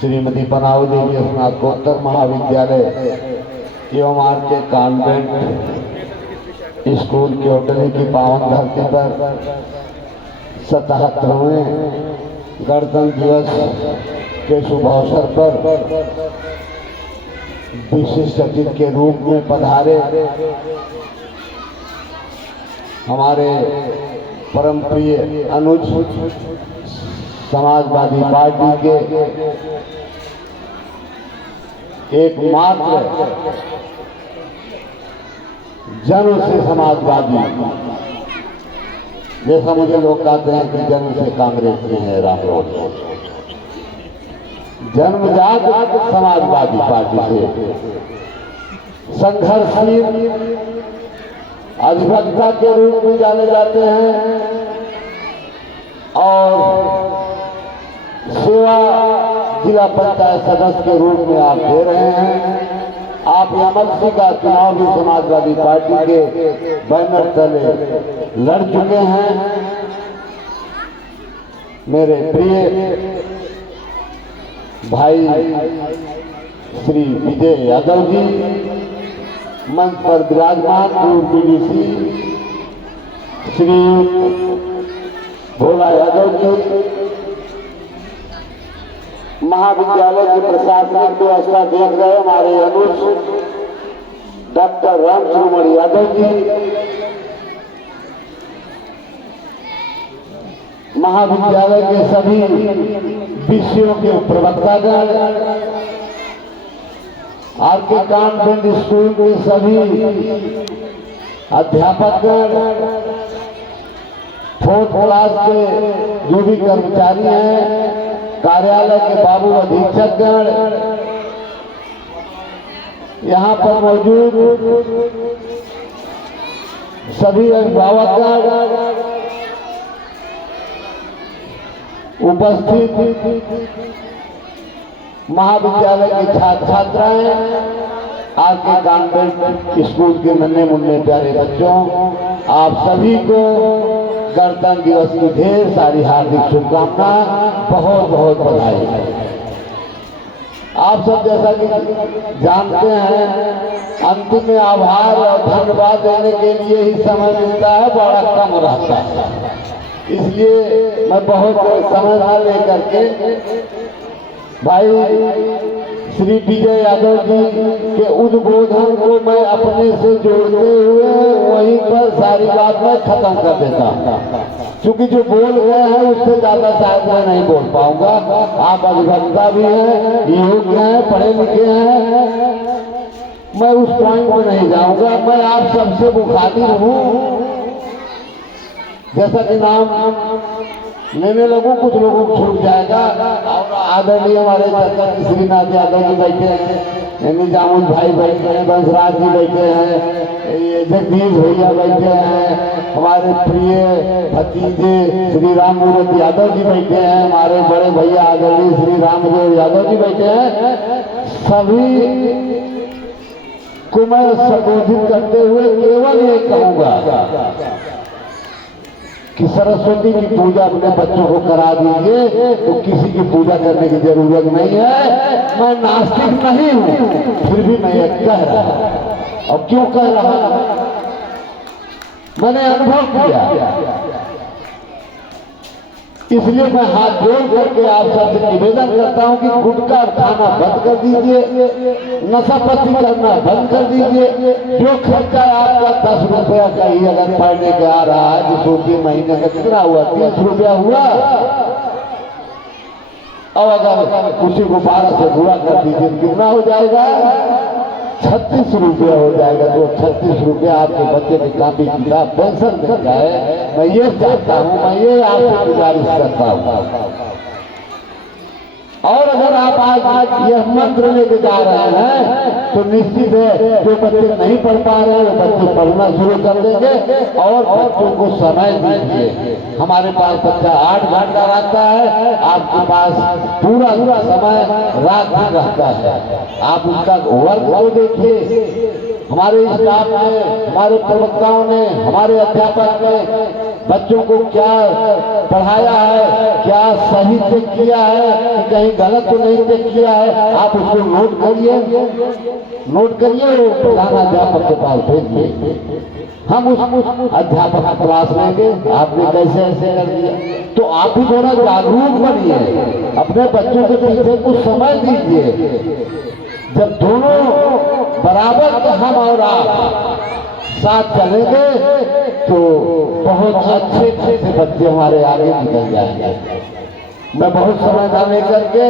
श्रीमती बनाव देवी स्नातकोत्तर महाविद्यालय एवं आर के कॉन्वेंट स्कूल केवटनी की पावन धरती पर 77वें गणतंत्र दिवस के शुभ अवसर पर विशिष्ट अतिथि के रूप में पधारे हमारे परम प्रिय अनुज समाजवादी पार्टी के एकमात्र जन्म से समाजवादी, जैसा मुझे लोग कहते हैं कि जन्म से कांग्रेस में है रामलोट, जन्मजात समाजवादी पार्टी से संघर्षशील अधिवक्ता के रूप में जाने जाते हैं और सेवा जिला पंचायत सदस्य के रूप में आप दे रहे हैं। आप यमलसी का चुनाव भी समाजवादी पार्टी के बैनर तले लड़ चुके हैं। मेरे प्रिय भाई श्री विजय यादव जी मंच पर विराजमान, पूर्व बीडीसी श्री भोला यादव जी, महाविद्यालय की प्रशासनिक व्यवस्था देख रहे हमारे अनुज डॉक्टर रामचंद्र यादव जी, महाविद्यालय के सभी विषयों के प्रवक्तागण, आर के कॉन्वेंट स्कूल के सभी अध्यापकगण, फोर्थ क्लास के जो भी कर्मचारी हैं, कार्यालय के बाबू अधीक्षकगण, यहाँ पर मौजूद सभी अभिभावकगण, उपस्थित महाविद्यालय के छात्र छात्राएं, आज के कॉन्वेंट स्कूल के नन्हे मुन्ने प्यारे बच्चों, आप सभी को गणतंत्र दिवस की ढेर सारी हार्दिक शुभकामनाएं, बहुत बहुत बधाई। आप सब जैसा कि जानते हैं, अंतिम में आभार और धन्यवाद देने के लिए ही समय मिलता है, बड़ा कम रहता है, इसलिए मैं बहुत समय न लेकर के भाई श्री विजय यादव जी के उद्बोधन को मैं अपने से जोड़ते हुए वहीं पर सारी बात मैं खत्म कर देता हूँ, क्योंकि जो बोल गए हैं उससे ज्यादा शायद मैं नहीं बोल पाऊंगा। आप अभिवक्ता भी हैं, योग्य हैं, पढ़े लिखे हैं, मैं उस पॉइंट में नहीं जाऊंगा। मैं आप सबसे मुखातिब हूँ, जैसा कि नाम लेने लगूं कुछ लोगों को छूट जाएगा। और आदरणीय हमारे चाचा श्रीनाथ यादव जी बैठे हैं, निजामुल भाई बैठे हैं, बंसराज जी बैठे हैं, ये जगदीश भैया बैठे हैं, हमारे प्रिय भतीजे श्री राम मूर्ति यादव जी बैठे हैं, हमारे बड़े भैया आदरणीय श्री रामदेव यादव जी बैठे हैं। सभी को मैं संबोधित करते हुए केवल ये कहूँगा कि सरस्वती की पूजा अपने बच्चों को करा दीजिए, तो किसी की पूजा करने की जरूरत नहीं है। मैं नास्तिक नहीं हूँ, फिर भी मैं ये कह रहा हूँ। और क्यों कह रहा हूँ? मैंने अनुभव किया, इसलिए मैं हाथ जोड़ करके आप सबसे निवेदन करता हूं कि गुटखा खाना बंद कर दीजिए, नशापत्ती करना बंद कर दीजिए। जो खर्चा आपका 10 रुपया का ही अगर पढ़ने के आ रहा है, जो 2-3 महीने का कितना हुआ, 30 रुपया हुआ, और अगर उसी को 12 से गुणा कर दीजिए कितना हो जाएगा? 36 रुपया हो जाएगा। तो 36 रुपया आपके बच्चे की कापी किताब पेंशन मिल जाए। मैं ये चाहता हूँ, मैं ये आपसे गुजारिश करता हूँ। और अगर आप आज यह मंत्र लेके जा रहे हैं, तो निश्चित है जो बच्चे नहीं पढ़ पा रहे हैं वो बच्चे पढ़ना शुरू कर देंगे। और बच्चों को समय दीजिए। हमारे पास बच्चा 8 घंटा रहता है, आपके पास पूरा समय रात दिन रहता है। आप उसका वर्क को देखिए। हमारे स्टाफ ने, हमारे प्रवक्ताओं ने, हमारे अध्यापक ने बच्चों को क्या पढ़ाया है, क्या सही चेक किया है, कहीं गलत तो नहीं चेक किया है, आप उसको नोट करिए, वो प्रधानाध्यापक के पास भेजिए, हम उस अध्यापक का क्लास लेंगे। आपने कैसे ऐसे कर दिया, तो आप भी थोड़ा जागरूक बनिए, अपने बच्चों के पीछे कुछ समय दीजिए। जब दोनों बराबर हम और आप साथ चलेंगे तो बहुत अच्छे से बच्चे हमारे आगे निकल जाएंगे। मैं बहुत समय ना लेकर के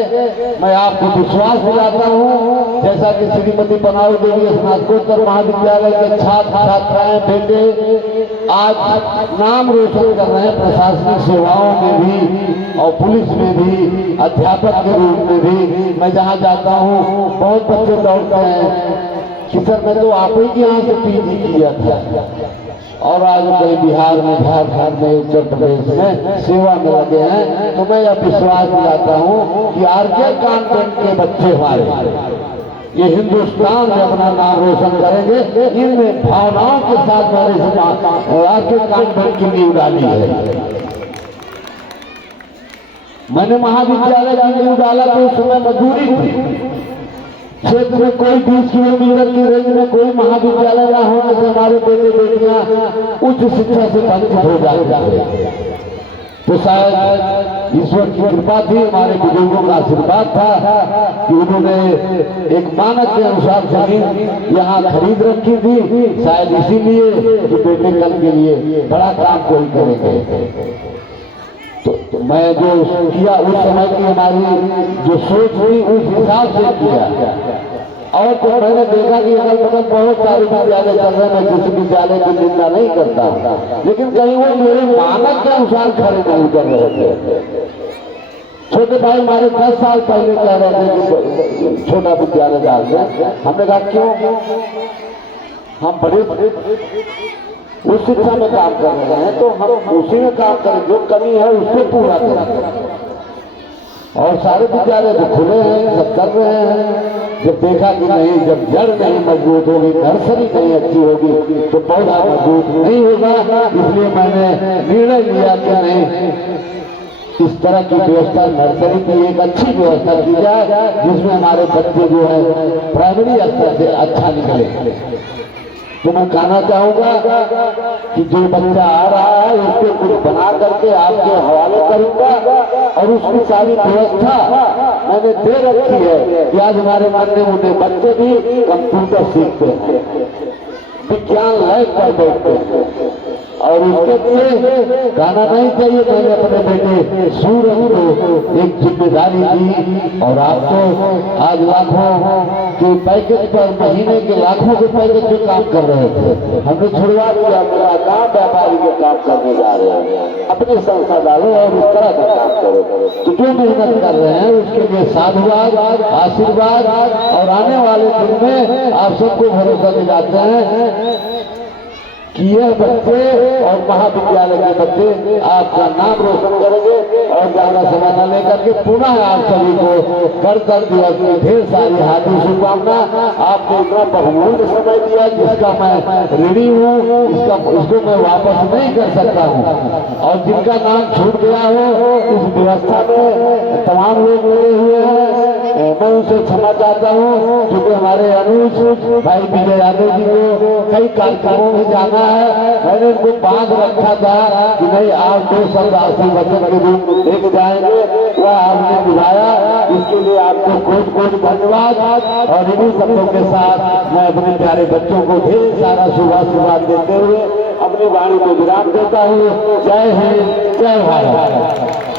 मैं आपको विश्वास दिलाता हूँ, जैसा कि श्रीमती बनाऊ देवी स्नातकोत्तर महाविद्यालय के छात्र छात्राएं बेटे आज नाम रोशन कर रहे हैं प्रशासनिक सेवाओं में भी और पुलिस में भी, अध्यापक के रूप में भी। मैं जहाँ जाता हूँ बहुत बच्चे दौड़ते हैं कि सर मैं तो आप ही के यहाँ से पीजी किया था, और आज कहीं बिहार में, झारखंड में, उत्तर प्रदेश में सेवा में लगे हैं। तो मैं यह विश्वास दिलाता हूँ कि आरके कॉन्वेंट के बच्चे हमारे ये हिंदुस्तान में अपना नाम रोशन करेंगे। इन भावनाओं के साथ मैंने आरके कॉन्वेंट की नींव डाली है। मैंने महाविद्यालय की नींव डाला तो उस समय मजबूरी थी, क्षेत्र में कोई 20 किलोमीटर की रेंज में कोई महाविद्यालय न होने से हमारे बेटे बेटियां उच्च शिक्षा से वंचित हो जाते थे। तो शायद ईश्वर की कृपा थी, हमारे बुजुर्गों का आशीर्वाद था कि उन्होंने एक मानक के अनुसार जमीन यहाँ खरीद रखी थी, शायद इसीलिए कि बेटे कल के लिए बड़ा काम कोई करेंगे। तो मैं जो किया उस समय की हमारी जो सोच हुई उस हिसाब से किया। और तो मैंने देखा कि अगल बगल बहुत सारे विद्यालय चल रहे हैं, मैं किसी विद्यालय की निंदा नहीं करता, लेकिन कहीं वो मेरे मानक के अनुसार खड़े नहीं कर रहे थे। छोटे भाई हमारे 10 साल पहले कह रहे थे कि छोटा विद्यालय डाल दें। हमने कहा क्यों, हम बड़े उस शिक्षा में काम कर रहे हैं तो हम उसी में काम करें, जो कमी है उसको पूरा करें। और सारे विद्यालय तो खुले हैं, सब कर रहे हैं। जब देखा कि नहीं, जब जड़ नहीं मजबूत होगी, नर्सरी नहीं अच्छी होगी तो पौधा मजबूत नहीं होगा, इसलिए मैंने निर्णय लिया कि नहीं इस तरह की व्यवस्था, नर्सरी की एक अच्छी व्यवस्था की जाए जिसमें हमारे बच्चे जो है प्राइमरी स्तर से अच्छा निकले। तो मैं कहना चाहूंगा कि जो बच्चा आ रहा है उसको कुछ बना करके आपके हवाले करूंगा, और उसकी सारी व्यवस्था मैंने दे रखी है कि आज हमारे मानने मुझे बच्चे भी कंप्यूटर सीखते हैं, विज्ञान लैब पर बैठते हैं, और उसके लिए गाना नहीं चाहिए। मैंने अपने बेटे सूरज को एक जिम्मेदारी दी, और आप तो आज लाखों के पैकेज पर, महीने के लाखों के पैकेज पे काम कर रहे थे, हमने छुड़वा दिया। मेरा काम व्यापारी के काम करने जा रहे हैं, अपनी संस्था डालो और उस तरह का काम करो। तो जो मेहनत कर रहे हैं उसके लिए साधुवाद, आशीर्वाद, और आने वाले दिन में आप सबको भरोसा दिलाते हैं कि यह बच्चे और महाविद्यालय के बच्चे आपका नाम रोशन करेंगे। और ज्यादा समय न लेकर के पुनः आप सभी को गणतंत्र दिवस की ढेर सारी हार्दिक शुभकामना। आपने इतना बहुमूल्य समय दिया जिसका मैं ऋणी हूँ, इसको मैं वापस नहीं कर सकता हूँ। और जिनका नाम छूट गया हो इस व्यवस्था में तमाम लोग मिले हुए हैं, मैं उनसे क्षमा चाहता हूँ, क्योंकि हमारे अनुज भाई विजय यादव जी को कई कार्यक्रमों में जाना है। मैंने उनको बांध रखा था कि नहीं आप 2 शब्द आशीर्वचन के रूप में लेके जाएंगे, वह आपने निभाया, इसके लिए आपको बहुत बहुत धन्यवाद। और इन्हीं शब्दों के साथ मैं अपने प्यारे बच्चों को ढेर सारा शुभाशीर्वाद देते हुए अपनी वाणी को विराम देता हूँ। जय हिंद, जय भारत।